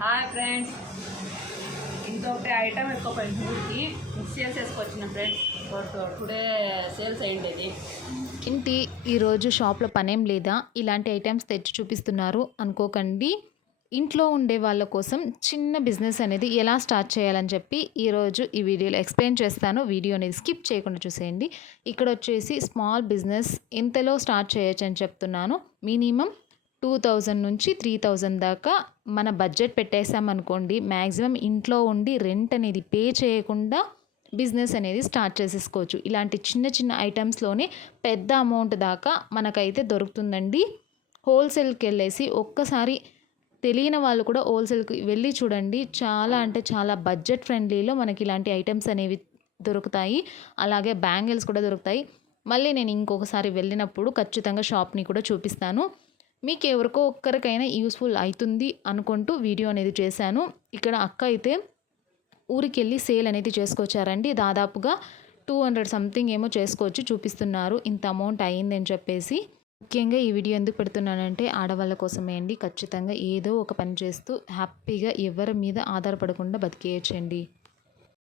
Hi friends, ఇంకొకటి item ఎక్కువ ఊరికి సేల్స్ వేసుకొచ్చిన ఫ్రెండ్స్. బట్ టుడే సేల్స్ అయ్యింది. ఏంటి ఈరోజు షాప్లో పనేం లేదా, ఇలాంటి ఐటమ్స్ తెచ్చి చూపిస్తున్నారు అనుకోకండి. ఇంట్లో ఉండే వాళ్ళ కోసం చిన్న బిజినెస్ అనేది ఎలా స్టార్ట్ చేయాలని చెప్పి ఈరోజు ఈ వీడియోలో ఎక్స్ప్లెయిన్ చేస్తాను. వీడియో అనేది స్కిప్ చేయకుండా చూసేయండి. ఇక్కడ వచ్చేసి స్మాల్ బిజినెస్ ఎంతలో స్టార్ట్ చేయొచ్చు అని చెప్తున్నాను. మినిమం 2000 నుంచి 3000 దాకా మన బడ్జెట్ పెట్టేసామనుకోండి, మ్యాక్సిమం ఇంట్లో ఉండి రెంట్ అనేది పే చేయకుండా బిజినెస్ అనేది స్టార్ట్ చేసేసుకోవచ్చు. ఇలాంటి చిన్న చిన్న ఐటమ్స్లోనే పెద్ద అమౌంట్ దాకా మనకైతే దొరుకుతుందండి. హోల్సేల్కి వెళ్ళేసి ఒక్కసారి తెలియని వాళ్ళు కూడా హోల్సేల్కి వెళ్ళి చూడండి. చాలా అంటే చాలా బడ్జెట్ ఫ్రెండ్లీలో మనకి ఇలాంటి ఐటమ్స్ అనేవి దొరుకుతాయి. అలాగే బ్యాంగిల్స్ కూడా దొరుకుతాయి. మళ్ళీ నేను ఇంకొకసారి వెళ్ళినప్పుడు ఖచ్చితంగా షాప్ని కూడా చూపిస్తాను. మీకు ఎవరికో ఒక్కరికైనా యూస్ఫుల్ అవుతుంది అనుకుంటూ వీడియో అనేది చేశాను. ఇక్కడ అక్క అయితే ఊరికెళ్ళి సేల్ అనేది చేసుకొచ్చారండి. దాదాపుగా 200 సంథింగ్ ఏమో చేసుకోవచ్చు చూపిస్తున్నారు. ఇంత అమౌంట్ అయ్యిందని చెప్పేసి. ముఖ్యంగా ఈ వీడియో ఎందుకు పెడుతున్నానంటే ఆడవాళ్ళ కోసమే అండి. ఖచ్చితంగా ఏదో ఒక పని చేస్తూ హ్యాపీగా ఎవరి మీద ఆధారపడకుండా బతికేయచ్చండి.